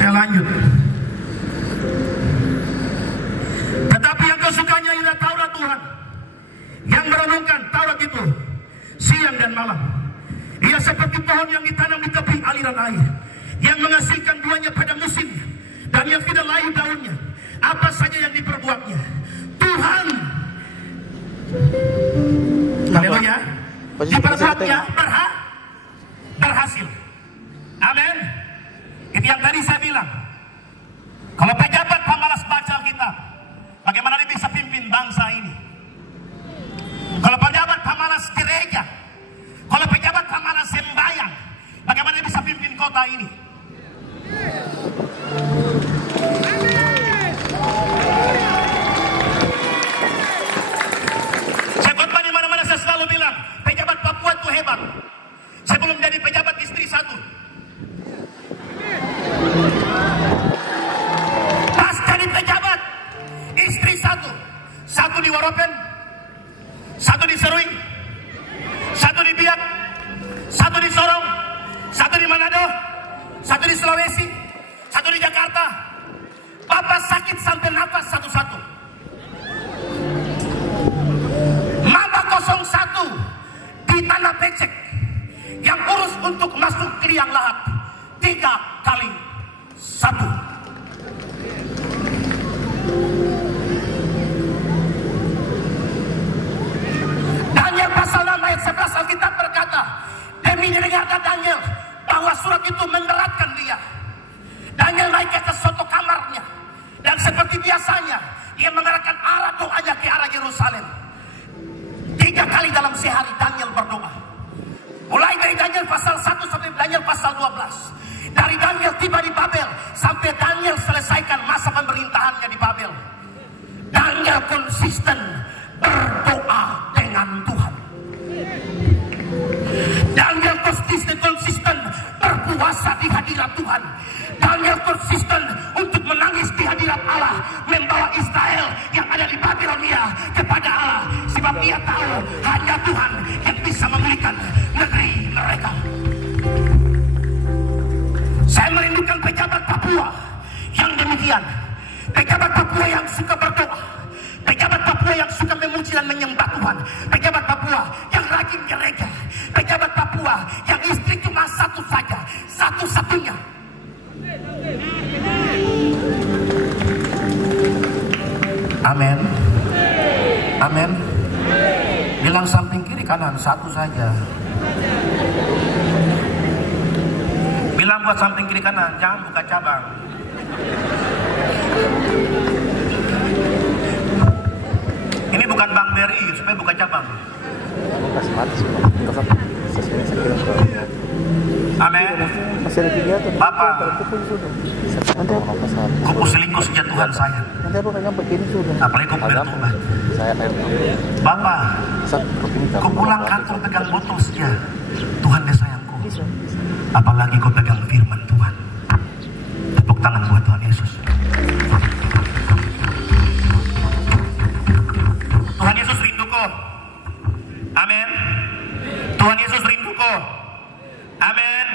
Saya lanjut. Tetapi yang kesukanya ialah Taurat Tuhan, yang merenungkan Taurat itu siang dan malam. Ia seperti pohon yang ditanam di tepi aliran air, yang menghasilkan buahnya pada musimnya, dan yang tidak layu daunnya, apa saja yang diperbuatnya Tuhan, haleluya, diperbuatnya berhasil. Amin. Itu yang tadi saya bilang. Kalau pejabat pemalas baca Alkitab, bagaimana dia bisa pimpin bangsa ini? Kalau pejabat pemalas gereja, kalau pejabat pemalas sembahyang, bagaimana dia bisa pimpin kota ini? Saya khotbah di mana-mana, saya selalu bilang pejabat Papua itu hebat. Saya belum jadi pejabat istri satu. Pas jadi pejabat istri satu, satu di Waropen, satu di Seruing, satu di Biak, satu di Sorong, satu di Manado, satu di Sulawesi, satu di Jakarta. Bapak sakit sampai nafas satu-satu. Mama 01 di Tanah Becek yang urus untuk masuk ke liang lahat 3x1. Daniel pasal 6 ayat 11 Alkitab berkata, demi didengarkan Daniel bahwa surat itu memberatkan dia. Daniel naik ke suatu kamarnya, dan seperti biasanya dia mengarahkan arah doanya ke arah Yerusalem. 3 kali dalam sehari Daniel berdoa. Mulai dari Daniel pasal 1 sampai Daniel pasal 12. Dari Daniel tiba di Babel sampai Daniel selesaikan masa pemerintahannya di Babel, Daniel konsisten berdoa dengan Tuhan. Daniel konsisten berpuasa di hadirat Tuhan. Daniel konsisten untuk menangis di hadirat Allah, membawa Israel yang ada di Babilonia kepada Allah, sebab dia tahu hanya Tuhan yang bisa memulihkan negeri mereka. Saya merindukan pejabat Papua yang demikian, pejabat Papua yang suka berdoa, pejabat Papua yang suka memuji dan menyembah Tuhan, pejabat Papua yang rajin gereja, pejabat Papua yang istri cuma satu saja, satu-satunya. Amin. Amin. Bilang samping kiri kanan, satu saja. Bilang buat samping kiri kanan, jangan buka cabang. Ini bukan Bang Beri supaya buka cabang. Amin. Bapak, kupu selingkuh sejak Tuhan sayang. Apalagi kupu bertobat. Bapak, kau pulang kantor pegang botol saja, Tuhan dia sayangku. Apalagi kau pegang firman Tuhan. Tepuk tangan buat Tuhan Yesus. Tuhan Yesus rinduku. Amin. Tuhan Yesus rinduku. Amin.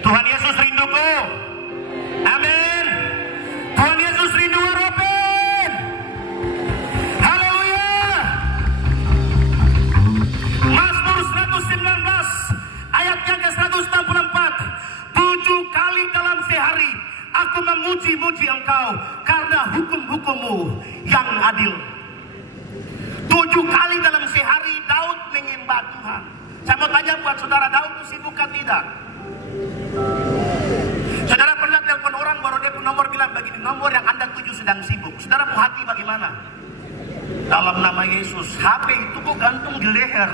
Tuhan Yesus rinduku. Amin. Tuhan Yesus rindu Waropen. Haleluya. Mazmur 119 ayat yang ke-164. 7 kali dalam sehari aku memuji-muji Engkau karena hukum-hukum-Mu yang adil. 7 kali dalam sehari Daud menyembah Tuhan. Saya mau tanya buat saudara, Daud itu sibuk kan tidak? Saudara pernah telepon orang baru dia pun nomor bilang begini, nomor yang Anda tuju sedang sibuk. Saudara mau hati bagaimana? Dalam nama Yesus, HP itu kok gantung di leher.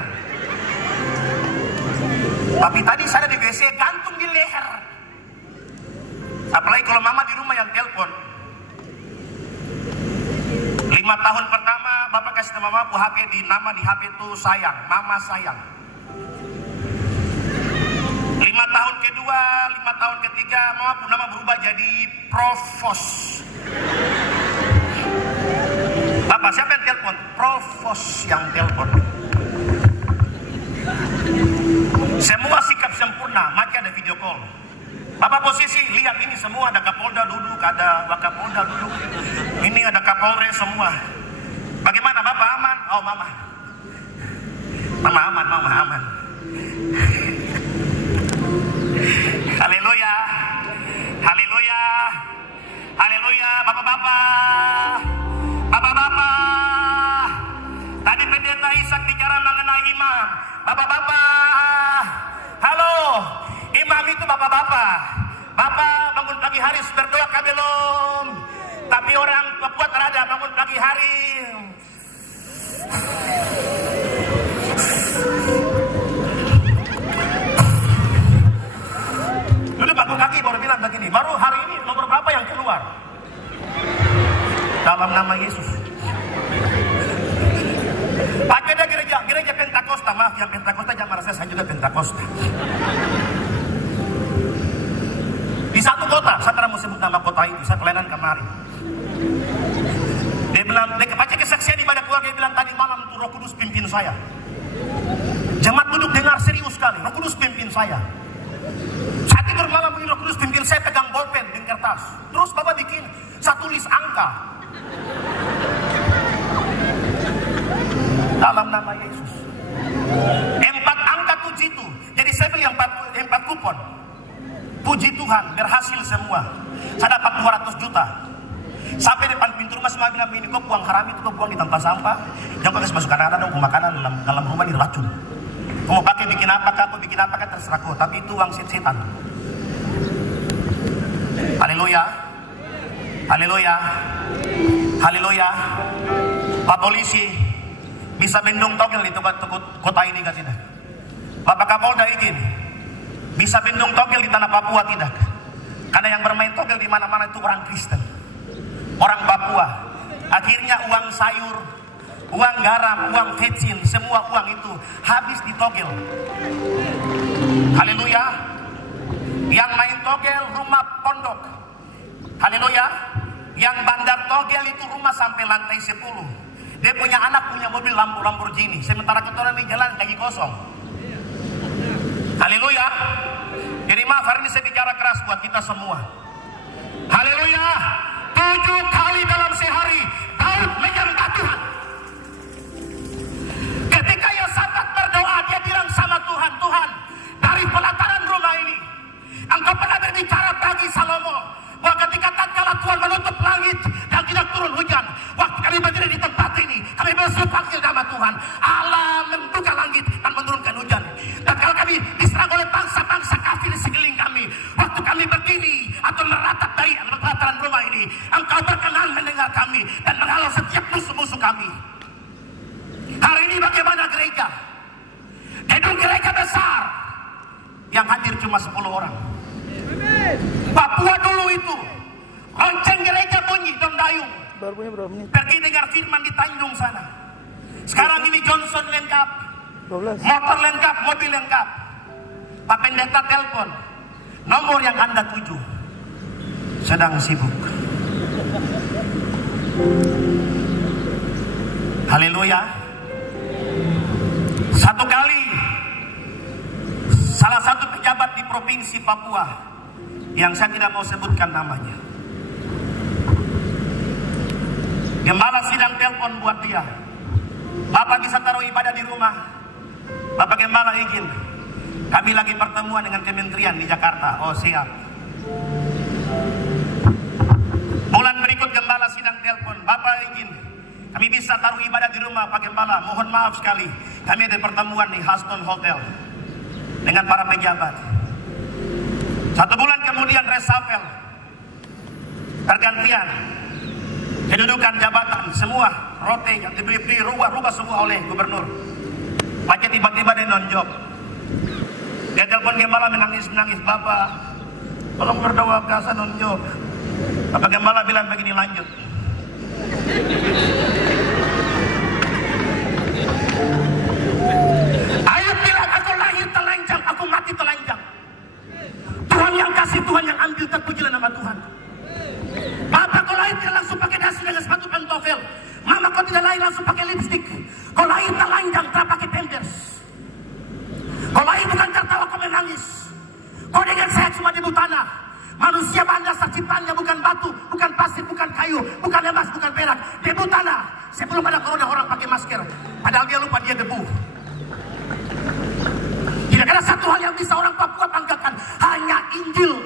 Tapi tadi saya di WC gantung di leher. Apalagi kalau mama di rumah yang telepon. 5 tahun pertama Bapak kasih nama mama HP nama di HP itu sayang, mama sayang. 5 tahun kedua, 5 tahun ketiga, mama nama berubah jadi Provos. Bapak siapa yang telepon? Provos yang telepon. Semua sikap sempurna, maka ada video call. Bapak posisi lihat ini semua ada Kapolri. duduk, ada Wakapolda duduk. Ini ada Kapolres semua. Bagaimana Bapak aman? Oh Mama. Mama aman, Mama aman. Haleluya. Haleluya. Haleluya. Bapak-bapak. Bapak-bapak. Tadi pendeta Ishak bicara mengenai imam. Bapak-bapak. Halo. Imam itu bapak-bapak. Bapak bangun pagi hari berdoa kah belum? Tapi orang Papua terada bangun pagi hari. Dulu bangun kaki baru bilang begini. Baru hari ini nomor berapa yang keluar? Dalam nama Yesus. Pakai ada gereja Pentakosta. Maaf yang Pentakosta jangan merasa saya juga Pentakosta. Di satu kota, saya tidak mau sebut nama kota itu, saya pelayanan kemarin. Dia bilang, dia baca kesaksian ibadah keluarga, dia bilang tadi malam itu Roh Kudus pimpin saya. Jemaat duduk dengar serius sekali, Roh Kudus pimpin saya. Saat tidur malam ini Roh Kudus pimpin saya pegang bolpen dan kertas. Terus Bapak bikin satu list angka. Dalam nama Yesus. 4 angka tujuh itu. Jadi saya beli 4 kupon. Puji Tuhan, berhasil semua. Saya dapat 200 juta. Sampai depan pintu rumah semua bilang, ini kok buang haram itu, kok buang di tempat sampah. Jangan kau kasih masukkan ada dong, makanan dalam rumah ini racun. Kau mau pakai bikin apa kah, kau bikin apa kah, terserah kau. Tapi itu uang setan. Haleluya. Haleluya. Haleluya. Pak polisi bisa bendung togel di kota ini kan tidak? Bapak Kapolda izin bisa bendung togel di tanah Papua tidak? Karena yang bermain togel di mana-mana itu orang Kristen, orang Papua. Akhirnya uang sayur, uang garam, uang kecil, semua uang itu habis di togel. Haleluya. Yang main togel rumah pondok. Haleluya. Yang bandar togel itu rumah sampai lantai 10. Dia punya anak punya mobil Lamborghini. Sementara kita di jalan lagi kosong. Haleluya. Jadi maaf hari ini saya bicara keras buat kita semua. Haleluya. 7 kali dalam sehari Daud menyembah Tuhan. Ketika Yosafat berdoa, dia bilang sama Tuhan, Tuhan, dari pelataran rumah ini Engkau pernah berbicara bagi Salomo bahwa ketika tatkala Tuhan menutup langit dan tidak turun hujan, waktu kami berdiri di tempat ini, kami berseru panggil nama Tuhan, Allah membuka langit dan menurunkan hujan. Tatkala kami diserang oleh bangsa-bangsa kafir di sekeliling kami, waktu kami berdiri atau meratap dari pelataran rumah ini, Engkau berkenan mendengar kami dan menghalau setiap musuh-musuh kami. Hari ini bagaimana gereja? Gedung gereja besar yang hadir cuma 10 orang. Papua dulu itu lonceng gereja bunyi dong dayung. Pergi dengar firman di Tanjung sana. Sekarang ini Johnson lengkap, motor lengkap, mobil lengkap. Pak Pendeta telepon, nomor yang Anda tuju sedang sibuk. Haleluya. Satu kali salah satu pejabat di provinsi Papua yang saya tidak mau sebutkan namanya, gembala sidang telepon buat dia, Bapak bisa taruh ibadah di rumah. Bapak gembala izin, kami lagi pertemuan dengan kementerian di Jakarta. Oh siap. Bulan berikut gembala sidang telepon, Bapak izin, kami bisa taruh ibadah di rumah Pak Gembala. Mohon maaf sekali, kami ada pertemuan di Haston Hotel dengan para pejabat. 1 bulan kemudian reshuffle, pergantian kedudukan jabatan, semua rote yang diberi rubah semua oleh gubernur. Macam tiba-tiba dia nonjok, dia telepon Gembala menangis, Bapak tolong berdoa saya nonjok. Bapak Gembala bilang begini, lanjut. Ayub bilang, aku lahir telanjang, aku mati telanjang. Tuhan yang kasih, Tuhan yang ambil, terpujilah nama Tuhan. Bapak kau lahir tidak langsung pakai dasi dengan sepatu pantofel. Mama kau tidak lahir langsung pakai lipstick. Kau lahir telanjang, tak pakai pampers. Kau lahir bukan tertawa, kau menangis. Kau dengan sehat cuma di tanah. Manusia Tuhan dasar ciptaannya bukan batu, bukan pasir, bukan kayu, bukan emas, bukan perak, debu tanah. Sebelum ada corona orang pakai masker, padahal dia lupa dia debu. Tidak ada satu hal yang bisa orang Papua banggakan, hanya Injil,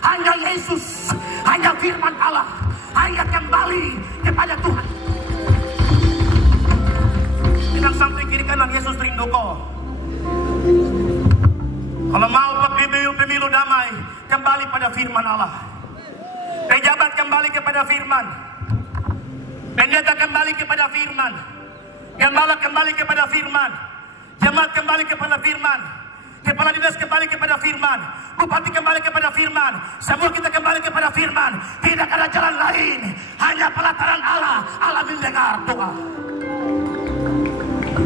hanya Yesus, hanya firman Allah, hanya kembali kepada Tuhan. Dengan samping kiri kanan Yesus rindu kau. Kalau mau pemilu damai, kembali pada firman Allah. Pejabat kembali kepada firman. Pendeta kembali kepada firman. Gembala kembali kepada firman. Jemaat kembali kepada firman. Kepala dinas kembali kepada firman. Bupati kembali kepada firman. Semua kita kembali kepada firman. Tidak ada jalan lain, hanya pelataran Allah. Allah mendengar doa.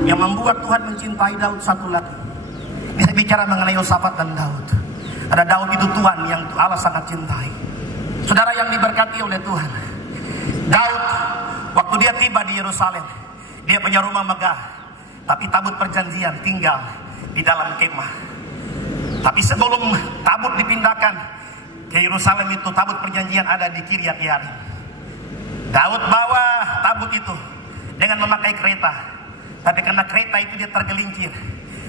Yang membuat Tuhan mencintai Daud satu lagi. Bisa bicara mengenai Yosafat dan Daud. Ada Daud itu Tuhan yang Allah sangat cintai. Saudara yang diberkati oleh Tuhan, Daud waktu dia tiba di Yerusalem, dia punya rumah megah, tapi tabut perjanjian tinggal di dalam kemah. Tapi sebelum tabut dipindahkan ke Yerusalem itu, tabut perjanjian ada di Kiryat Yearim. Daud bawa tabut itu dengan memakai kereta, tapi karena kereta itu dia tergelincir,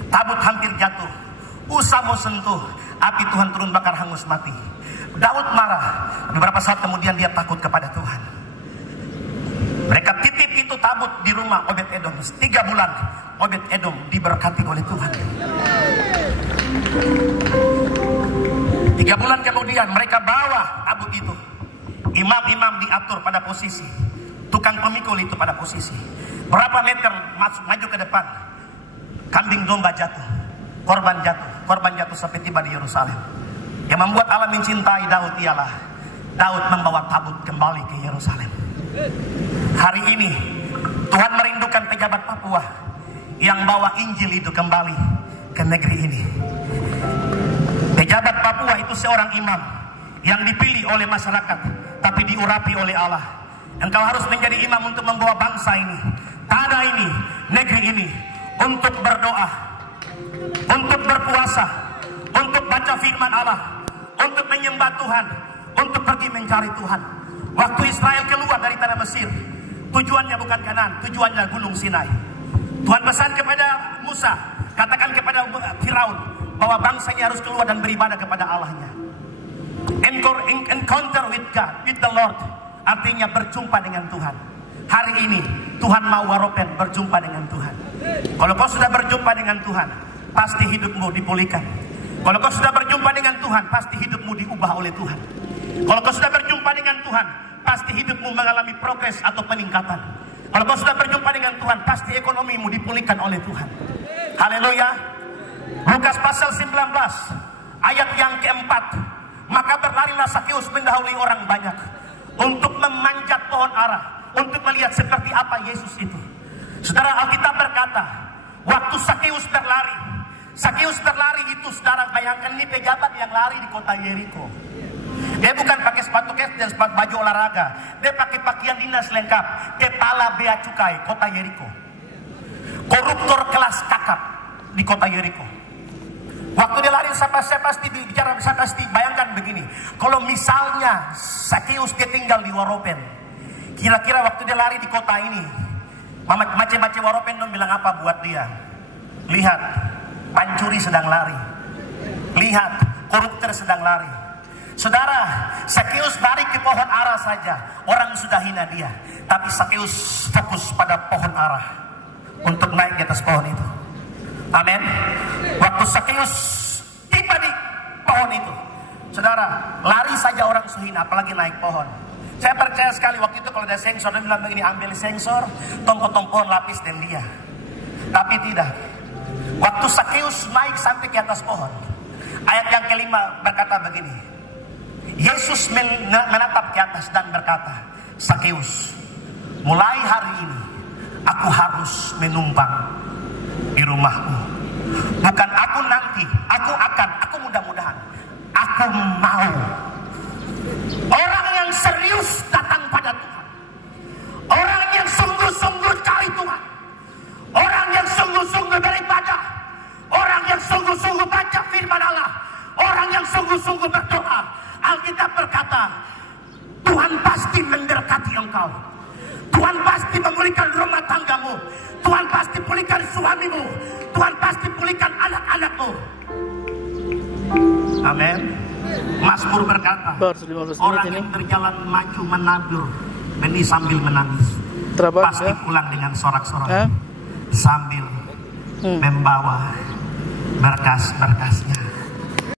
tabut hampir jatuh. Usaha mau sentuh, api Tuhan turun bakar hangus mati. Daud marah. Beberapa saat kemudian dia takut kepada Tuhan. Mereka titip itu tabut di rumah Obed-Edom. 3 bulan Obed-Edom diberkati oleh Tuhan. 3 bulan kemudian mereka bawa tabut itu. Imam-imam diatur pada posisi. Tukang pemikul itu pada posisi. Berapa meter maju ke depan, kambing domba jatuh, korban jatuh sampai tiba di Yerusalem. Yang membuat Allah mencintai Daud ialah Daud membawa tabut kembali ke Yerusalem. Hari ini Tuhan merindukan pejabat Papua yang bawa Injil itu kembali ke negeri ini. Pejabat Papua itu seorang imam yang dipilih oleh masyarakat, tapi diurapi oleh Allah. Engkau harus menjadi imam untuk membawa bangsa ini, tanah ini, negeri ini, untuk berdoa, untuk berpuasa, untuk baca firman Allah, untuk menyembah Tuhan, untuk pergi mencari Tuhan. Waktu Israel keluar dari tanah Mesir, tujuannya bukan Kanaan, tujuannya Gunung Sinai. Tuhan pesan kepada Musa, katakan kepada Firaun bahwa bangsanya harus keluar dan beribadah kepada Allahnya. Encounter with God, with the Lord, artinya berjumpa dengan Tuhan. Hari ini Tuhan mau Waropen berjumpa dengan Tuhan. Kalau kau sudah berjumpa dengan Tuhan, pasti hidupmu dipulihkan. Kalau kau sudah berjumpa dengan Tuhan, pasti hidupmu diubah oleh Tuhan. Kalau kau sudah berjumpa dengan Tuhan, pasti hidupmu mengalami progres atau peningkatan. Kalau kau sudah berjumpa dengan Tuhan, pasti ekonomimu dipulihkan oleh Tuhan. Haleluya. Lukas pasal 19 ayat yang keempat. Maka berlarilah Sakeus mendahului orang banyak untuk memanjat pohon ara, untuk melihat seperti apa Yesus itu. Saudara, Alkitab berkata, waktu Sakeus berlari itu, saudara bayangkan ini pejabat yang lari di kota Yeriko. Dia bukan pakai sepatu kes dan sepatu baju olahraga. Dia pakai pakaian dinas lengkap. Kepala bea cukai kota Yeriko. Koruptor kelas kakap di kota Yeriko. Waktu dia lari saya pasti bayangkan begini. Kalau misalnya Sakeus dia tinggal di Waropen, kira-kira waktu dia lari di kota ini, mace-mace Waropen dong bilang apa buat dia? Lihat, pencuri sedang lari. Lihat, koruptor sedang lari. Saudara, Sakeus lari ke pohon ara saja, orang sudah hina dia. Tapi Sakeus fokus pada pohon ara untuk naik di atas pohon itu. Amin. Waktu Sakeus tiba di pohon itu, saudara, lari saja orang sehina, apalagi naik pohon. Saya percaya sekali waktu itu kalau ada sensor, dia bilang begini, ambil sensor, tong-tong pohon lapis dan dia. Tapi tidak. Waktu Sakeus naik sampai ke atas pohon, ayat yang kelima berkata begini, Yesus menatap ke atas dan berkata, Sakeus, mulai hari ini aku harus menumpang di rumahku. Bukan aku nanti, aku mudah-mudahan, aku mau. Orang yang serius datang pada Tuhan, orang yang sungguh-sungguh cari Tuhan, orang yang sungguh-sungguh beribadah, orang yang sungguh-sungguh baca firman Allah, orang yang sungguh-sungguh berdoa. Alkitab berkata, Tuhan pasti memberkati engkau. Tuhan pasti memulihkan rumah tanggamu. Tuhan pasti pulihkan suamimu. Tuhan pasti pulihkan anak-anakmu. Amin. Mazmur berkata, orang yang berjalan maju menabur benih sambil menangis pasti pulang dengan sorak-sorai sambil membawa berkas-berkasnya.